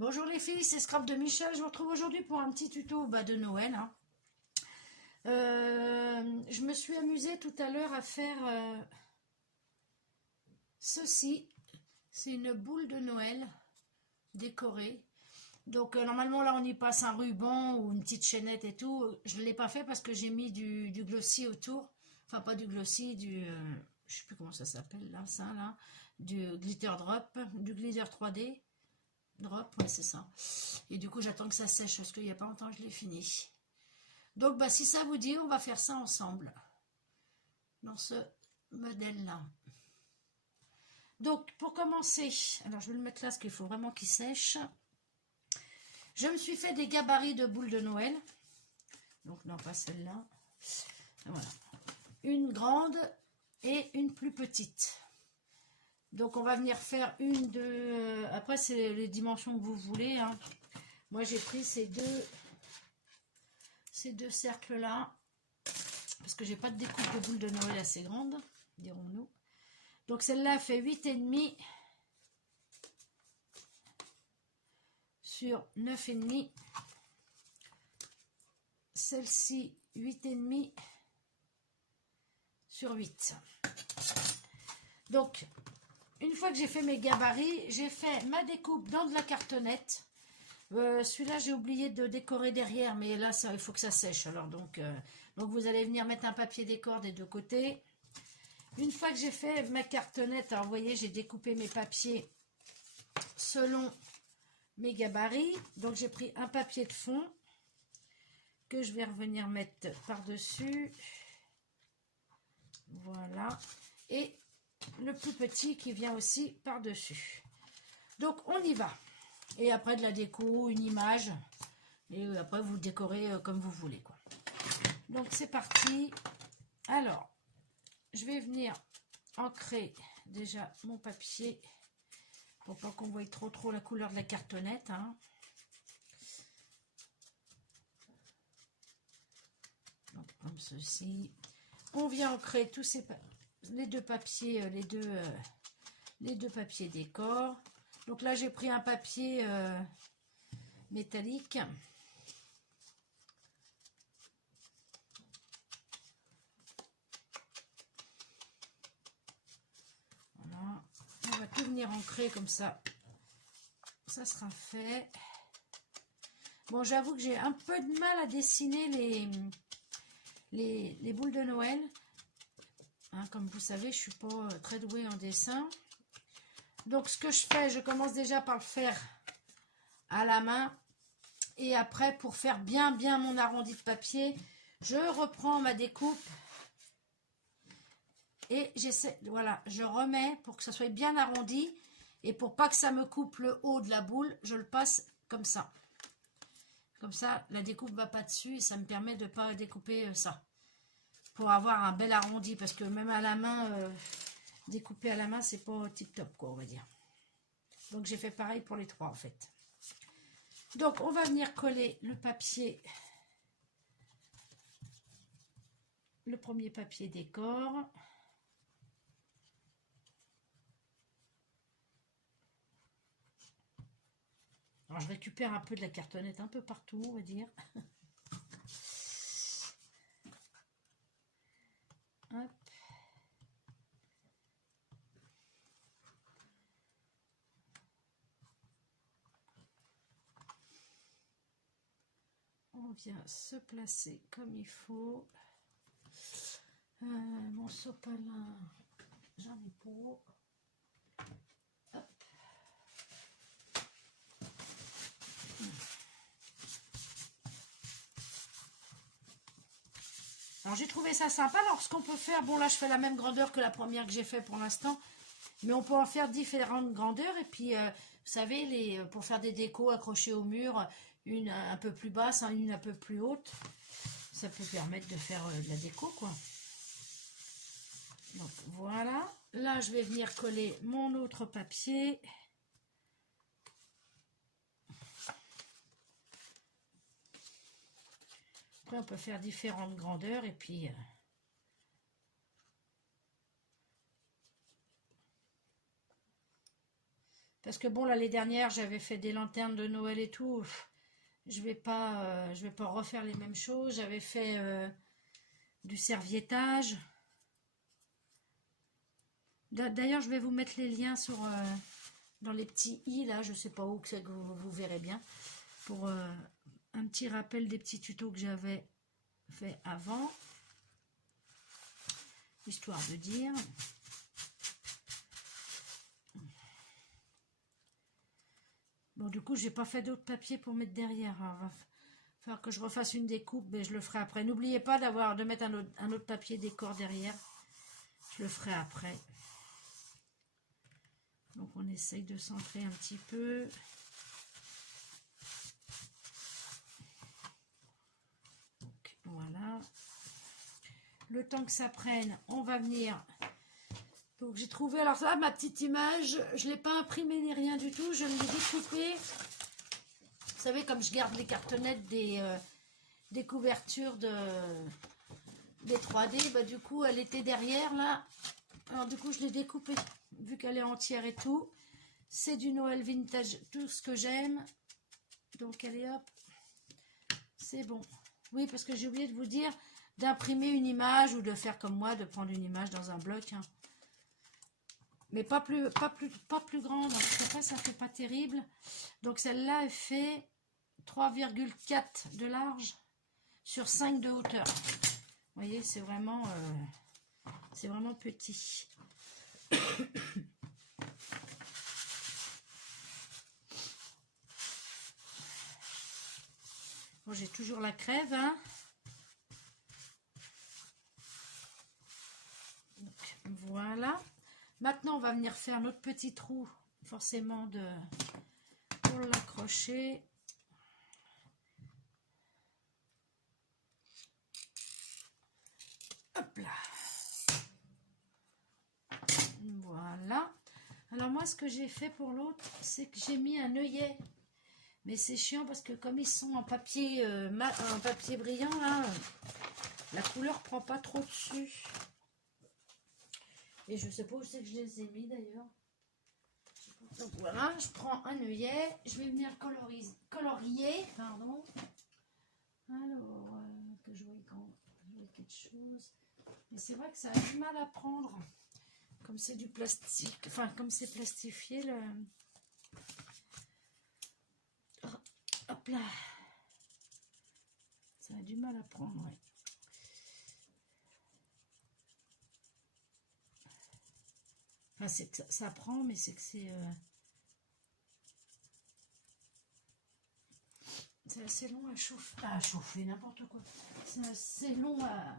Bonjour les filles, c'est Scrap de Michel. Je vous retrouve aujourd'hui pour un petit tuto de Noël. Je me suis amusée tout à l'heure à faire ceci. C'est une boule de Noël décorée. Donc normalement là on y passe un ruban ou une petite chaînette et tout. Je ne l'ai pas fait parce que j'ai mis du glossy autour. Enfin pas du glossy, je sais plus comment ça s'appelle là, ça là. Du glitter drop, du glitter 3D. Drop, ouais c'est ça. Et du coup j'attends que ça sèche parce qu'il n'y a pas longtemps que je l'ai fini. Donc si ça vous dit, on va faire ça ensemble. Dans ce modèle là. Donc pour commencer, alors je vais le mettre là parce qu'il faut vraiment qu'il sèche. Je me suis fait des gabarits de boules de Noël. Donc non pas celle-là. Voilà. Une grande et une plus petite. Donc on va venir faire une de... Après c'est les dimensions que vous voulez. Hein. Moi j'ai pris ces deux cercles là. Parce que j'ai pas de découpe de boules de Noël assez grande, dirons-nous. Donc celle-là fait 8,5 sur 9,5. Celle-ci 8,5 sur 8. Donc une fois que j'ai fait mes gabarits, j'ai fait ma découpe dans de la cartonnette. Celui-là j'ai oublié de décorer derrière, mais là ça, il faut que ça sèche. Alors donc vous allez venir mettre un papier décor des deux côtés. Une fois que j'ai fait ma cartonnette, alors vous voyez j'ai découpé mes papiers selon mes gabarits. Donc j'ai pris un papier de fond que je vais revenir mettre par-dessus. Voilà. Et le plus petit qui vient aussi par-dessus. Donc on y va. Et après de la déco, une image. Et après vous décorez comme vous voulez, quoi. Donc c'est parti. Alors, je vais venir ancrer déjà mon papier pour pas qu'on voie trop la couleur de la cartonnette. Hein. Donc comme ceci. On vient ancrer tous les deux papiers, les deux papiers décor. Donc là j'ai pris un papier métallique. Voilà. On va tout venir ancrer comme ça. Ça sera fait. Bon, j'avoue que j'ai un peu de mal à dessiner les boules de Noël. Hein, comme vous savez, je suis pas très douée en dessin. Donc ce que je fais, je commence déjà par le faire à la main. Et après, pour faire bien mon arrondi de papier, je reprends ma découpe. Et j'essaie, voilà, je remets pour que ça soit bien arrondi. Et pour pas que ça me coupe le haut de la boule, je le passe comme ça. Comme ça, la découpe ne va pas dessus et ça me permet de ne pas découper ça. Pour avoir un bel arrondi, parce que même à la main, découper à la main, c'est pas tip top, quoi, on va dire. Donc j'ai fait pareil pour les trois, en fait. Donc on va venir coller le papier, le premier papier décor. Alors je récupère un peu de la cartonnette un peu partout, on va dire. Hop. On vient se placer comme il faut. Mon sopalin, j'en ai pour. Hop. Alors j'ai trouvé ça sympa. Alors ce qu'on peut faire, bon là je fais la même grandeur que la première que j'ai fait pour l'instant, mais on peut en faire différentes grandeurs. Et puis vous savez, pour faire des décos accrochées au mur, une un peu plus basse, hein, une un peu plus haute, ça peut permettre de faire de la déco, quoi. Donc voilà, là je vais venir coller mon autre papier. Après on peut faire différentes grandeurs et puis Parce que bon, l'année dernière, j'avais fait des lanternes de Noël et tout. Je vais pas refaire les mêmes choses. J'avais fait du serviettage. D'ailleurs, je vais vous mettre les liens dans les petits i là. Je sais pas où que c'est que vous verrez bien. Pour un petit rappel des petits tutos que j'avais fait avant. Histoire de dire. Bon, du coup, j'ai pas fait d'autres papiers pour mettre derrière. Alors, va falloir que je refasse une découpe, mais je le ferai après. N'oubliez pas de mettre un autre papier décor derrière. Je le ferai après. Donc, on essaye de centrer un petit peu. Donc, voilà. Le temps que ça prenne, on va venir. Donc j'ai trouvé, alors là, ma petite image, je ne l'ai pas imprimée ni rien du tout, je l'ai découpée. Vous savez, comme je garde les cartonnettes des couvertures des 3D, bah, du coup, elle était derrière, là. Alors du coup, je l'ai découpée, vu qu'elle est entière et tout. C'est du Noël vintage, tout ce que j'aime. Donc, allez, hop, c'est bon. Oui, parce que j'ai oublié de vous dire d'imprimer une image ou de faire comme moi, de prendre une image dans un bloc, hein. Mais pas plus grande, parce que ça fait pas terrible. Donc celle-là, elle fait 3,4 de large sur 5 de hauteur. Vous voyez, c'est vraiment petit. Bon, j'ai toujours la crève, hein. Donc, voilà. Maintenant, on va venir faire notre petit trou, forcément, pour l'accrocher. Hop là. Voilà. Alors moi, ce que j'ai fait pour l'autre, c'est que j'ai mis un œillet. Mais c'est chiant parce que comme ils sont en papier, en papier brillant, là, la couleur prend pas trop dessus. Et je sais pas où c'est que je les ai mis d'ailleurs. Donc voilà, je prends un œillet. Je vais venir colorier. Pardon. Alors, que je vois quelque chose. Mais c'est vrai que ça a du mal à prendre. Comme c'est du plastique. Enfin, comme c'est plastifié. Hop là. Ça a du mal à prendre, ouais. Enfin, c'est que ça prend, mais c'est que c'est assez long à chauffer. À chauffer, n'importe quoi. C'est assez long à...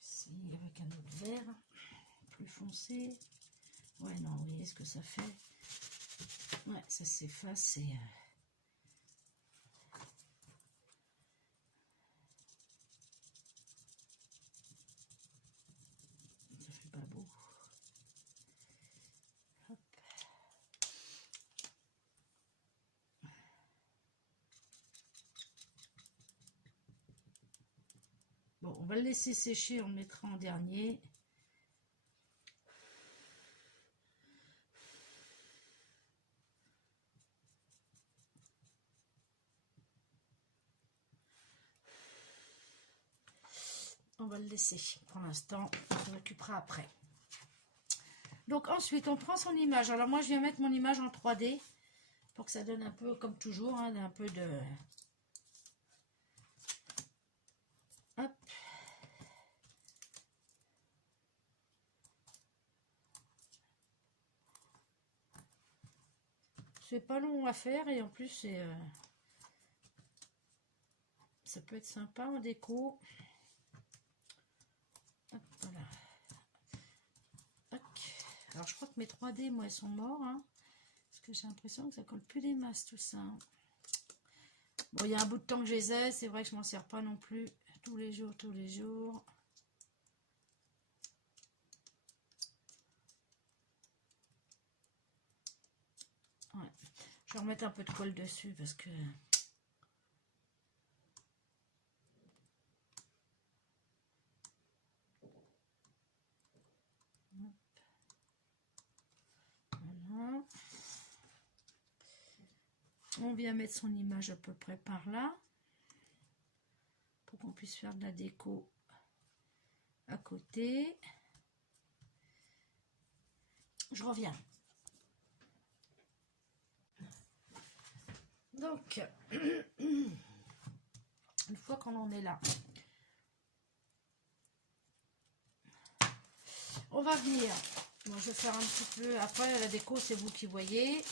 Essayer avec un autre verre plus foncé. Ouais, non, vous voyez ce que ça fait. Ouais, ça s'efface et... ça fait pas beau. Hop. Bon, on va le laisser sécher, on le mettra en dernier. On va le laisser pour l'instant, on s'en occupera après. Donc ensuite, on prend son image. Alors moi, je viens mettre mon image en 3D pour que ça donne un peu, comme toujours, hein, un peu de... Hop. C'est pas long à faire et en plus, c'est... ça peut être sympa en déco. Hop, voilà. Hop. Alors je crois que mes 3D, moi, elles sont morts, hein, parce que j'ai l'impression que ça colle plus des masses tout ça. Bon, il y a un bout de temps que je les ai, c'est vrai que je m'en sers pas non plus tous les jours, tous les jours. Ouais. Je vais remettre un peu de colle dessus parce que... On vient mettre son image à peu près par là. Pour qu'on puisse faire de la déco à côté. Je reviens. Donc, une fois qu'on en est là, on va venir. Bon, je vais faire un petit peu. Après, la déco, c'est vous qui voyez.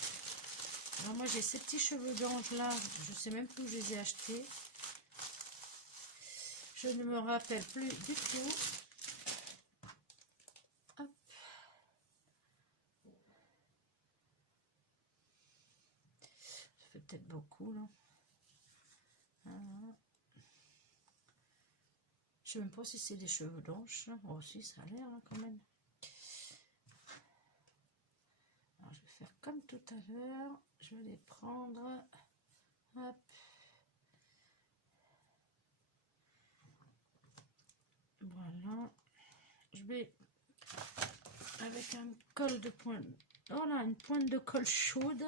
Alors, moi, j'ai ces petits cheveux d'ange là. Je sais même plus où je les ai achetés. Je ne me rappelle plus du tout. Hop. Ça fait peut-être beaucoup là. Voilà. Je ne sais même pas si c'est des cheveux d'ange. Oh si, ça a l'air hein, quand même. Alors, je vais faire comme tout à l'heure. Je vais les prendre. Hop. Voilà. Je vais avec un col de pointe. Oh là, une pointe de colle chaude.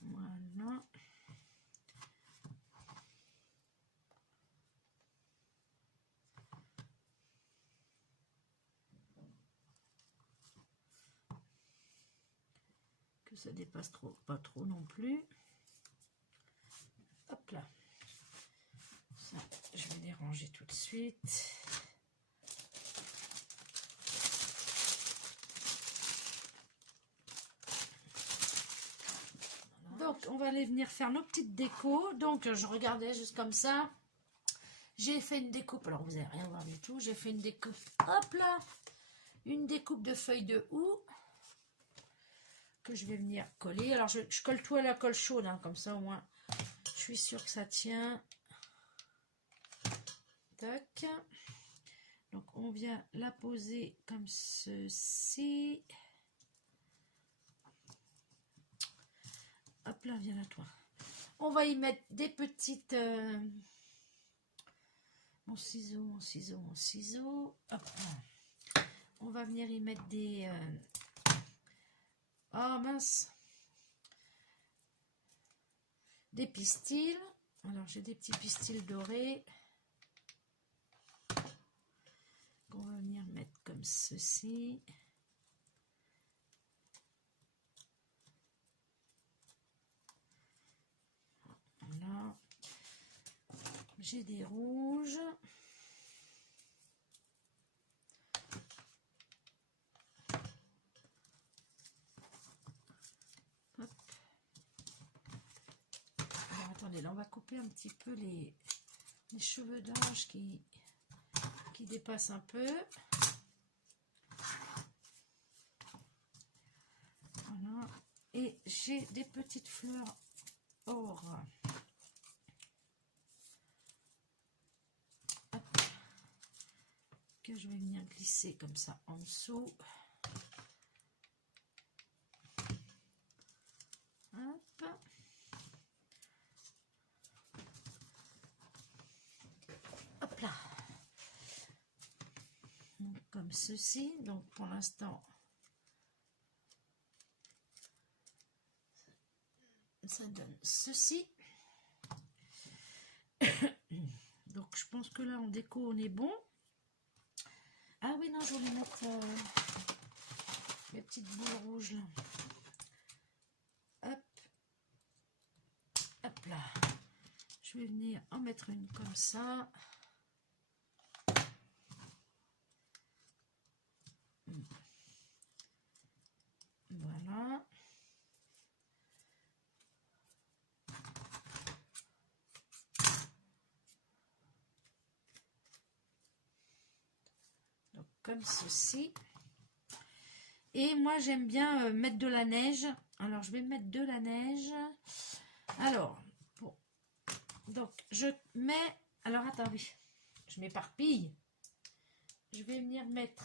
Voilà. Que ça dépasse trop, pas trop non plus. Hop là. Ça, je vais les ranger tout de suite. Donc, on va aller venir faire nos petites décos. Donc, je regardais juste comme ça. J'ai fait une découpe. Alors, vous n'allez rien voir du tout. J'ai fait une découpe. Hop là. Une découpe de feuilles de houx. Que je vais venir coller. Alors, je colle tout à la colle chaude. Hein, comme ça, au moins, je suis sûre que ça tient. Tac. Donc, on vient la poser comme ceci. Hop là, viens là, toi. On va y mettre des petites... mon ciseau, mon ciseau, mon ciseau. Hop. On va venir y mettre des... oh mince. Des pistils. Alors, j'ai des petits pistils dorés. Qu'on va venir mettre comme ceci. Voilà. J'ai des rouges. Hop. Alors, attendez, là, on va couper un petit peu les cheveux d'ange qui dépassent un peu. Voilà. Et j'ai des petites fleurs or. Hop. Que je vais venir glisser comme ça en dessous. Hop. Hop là. Donc, comme ceci. Donc pour l'instant, ça donne ceci. Donc je pense que là en déco on est bon. Ah oui non, je voulais mettre les petites boules rouges là. Hop. Hop là. Je vais venir en mettre une comme ça. Voilà. Donc comme ceci. Et moi j'aime bien mettre de la neige. Alors je vais mettre de la neige. Alors, bon. Donc je mets... Alors attendez, je m'éparpille. Je vais venir mettre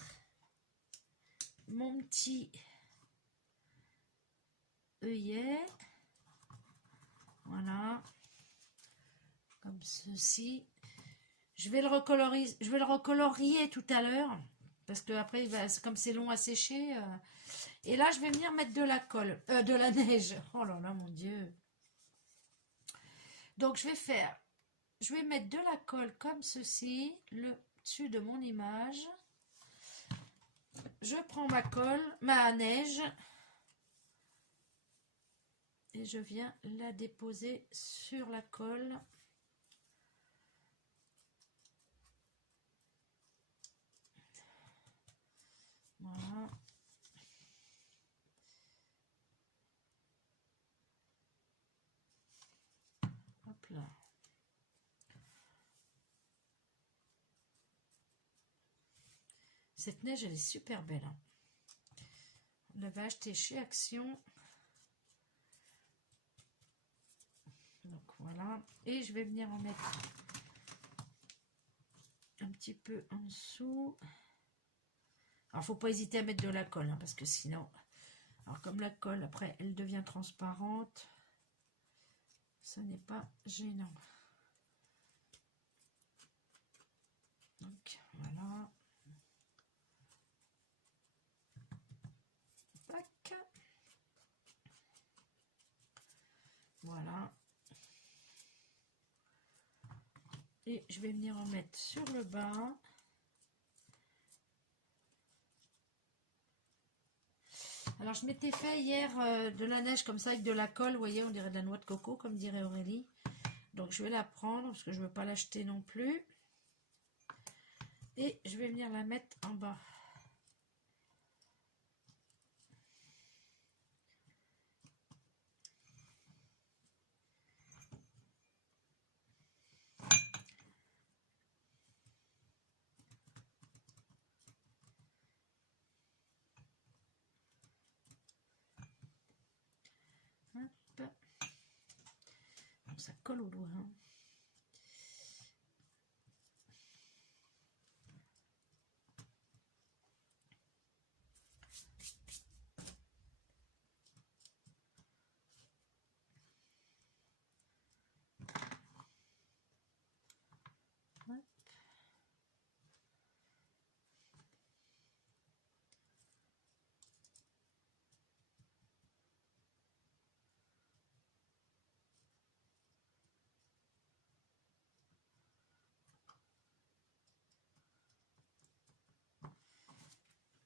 mon petit œillet. Voilà. Comme ceci. Je vais le recolorier tout à l'heure. Parce que après, comme c'est long à sécher. Et là, je vais venir mettre de la colle, de la neige. Oh là là, mon Dieu. Donc, je vais mettre de la colle comme ceci, le dessus de mon image. Je prends ma colle, ma neige, et je viens la déposer sur la colle. Voilà. Hop là. Cette neige, elle est super belle. Hein. On l'avait achetée chez Action. Donc voilà. Et je vais venir en mettre un petit peu en dessous. Alors, faut pas hésiter à mettre de la colle, hein, parce que sinon... Alors, comme la colle, après, elle devient transparente. Ce n'est pas gênant. Donc, voilà. Tac. Voilà. Et je vais venir en mettre sur le bas. Alors, je m'étais fait hier de la neige comme ça avec de la colle. Vous voyez, on dirait de la noix de coco, comme dirait Aurélie. Donc, je vais la prendre parce que je ne veux pas l'acheter non plus. Et je vais venir la mettre en bas. Hop. Bon, ça colle au doigt. Hein.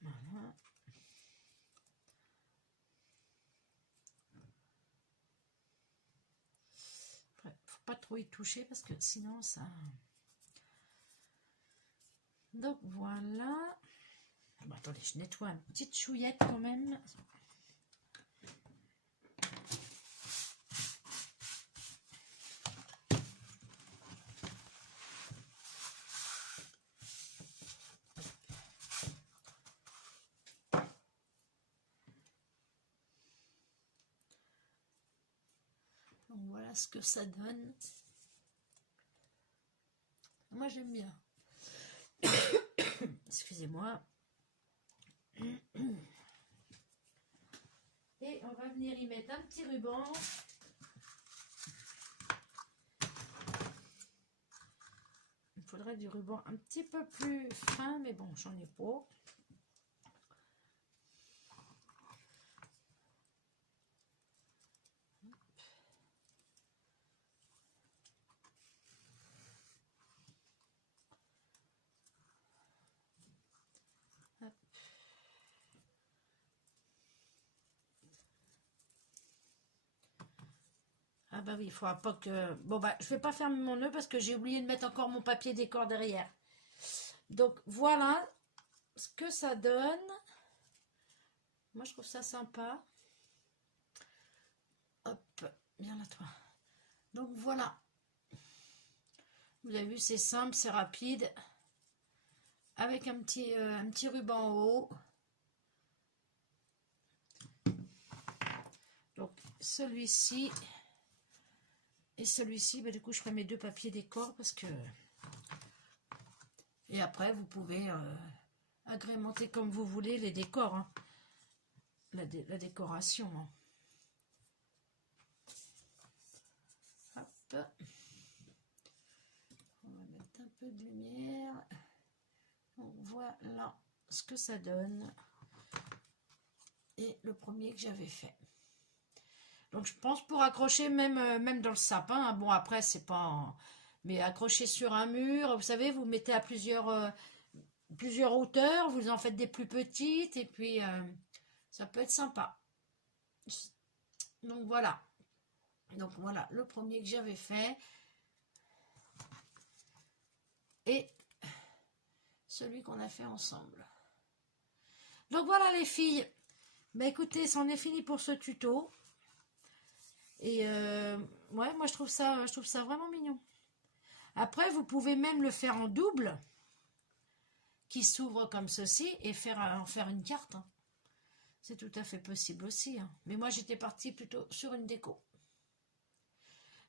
Voilà. Après, faut pas trop y toucher parce que sinon ça... Donc voilà. Bon, attendez, je nettoie une petite chouillette quand même. Donc voilà ce que ça donne. Moi j'aime bien. Excusez-moi. Et on va venir y mettre un petit ruban. Il faudrait du ruban un petit peu plus fin, mais bon, j'en ai pas. Ah bah oui, il faudra pas que... Bon bah, je vais pas faire mon nœud parce que j'ai oublié de mettre encore mon papier décor derrière. Donc voilà ce que ça donne. Moi je trouve ça sympa. Hop, bien à toi. Donc voilà. Vous avez vu, c'est simple, c'est rapide. Avec un petit ruban en haut. Donc celui-ci et celui-ci, bah, du coup je ferai mes deux papiers décor parce que... Et après vous pouvez agrémenter comme vous voulez les décors. Hein. La décoration. Hein. Hop. On va mettre un peu de lumière. Donc voilà ce que ça donne. Et le premier que j'avais fait. Donc je pense pour accrocher même dans le sapin, hein. Bon après c'est pas... Mais accrocher sur un mur, vous savez, vous mettez à plusieurs hauteurs, vous en faites des plus petites, et puis ça peut être sympa. Donc voilà. Donc voilà le premier que j'avais fait. Et celui qu'on a fait ensemble. Donc voilà les filles. Bah écoutez, c'en est fini pour ce tuto. Et ouais, moi je trouve ça vraiment mignon. Après, vous pouvez même le faire en double, qui s'ouvre comme ceci, et en faire une carte. Hein. C'est tout à fait possible aussi. Hein. Mais moi, j'étais partie plutôt sur une déco.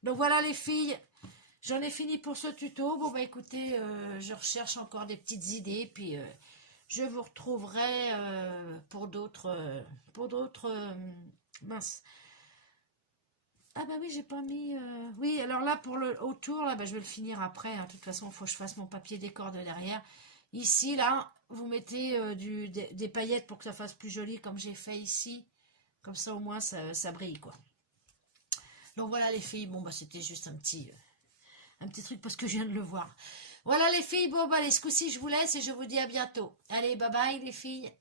Donc voilà les filles, j'en ai fini pour ce tuto. Bon bah écoutez, je recherche encore des petites idées, puis je vous retrouverai pour d'autres... mince. Ah bah oui, j'ai pas mis... Oui, alors là, pour le autour, là, bah, je vais le finir après. Hein. De toute façon, il faut que je fasse mon papier décor de derrière. Ici, là, vous mettez des paillettes pour que ça fasse plus joli, comme j'ai fait ici. Comme ça, au moins, ça brille, quoi. Donc voilà, les filles. Bon, bah c'était juste un petit truc parce que je viens de le voir. Voilà, les filles. Bon, bah allez, ce coup-ci, je vous laisse et je vous dis à bientôt. Allez, bye bye, les filles.